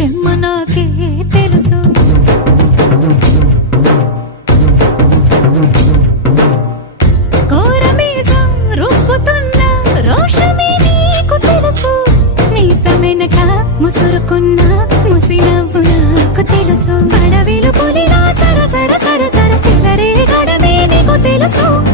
చెమ్మ నాకే తెలుసు. కోరమీసం రుక్కుతున్న రోషమే నీకు తెలుసు. మీసమెనక ముసురుకున్న ముసినవ్వు నాకు తెలుసు. అడవిలు పులిలా సర సర సర సర చిల్లరే గడమే నీకు తెలుసు.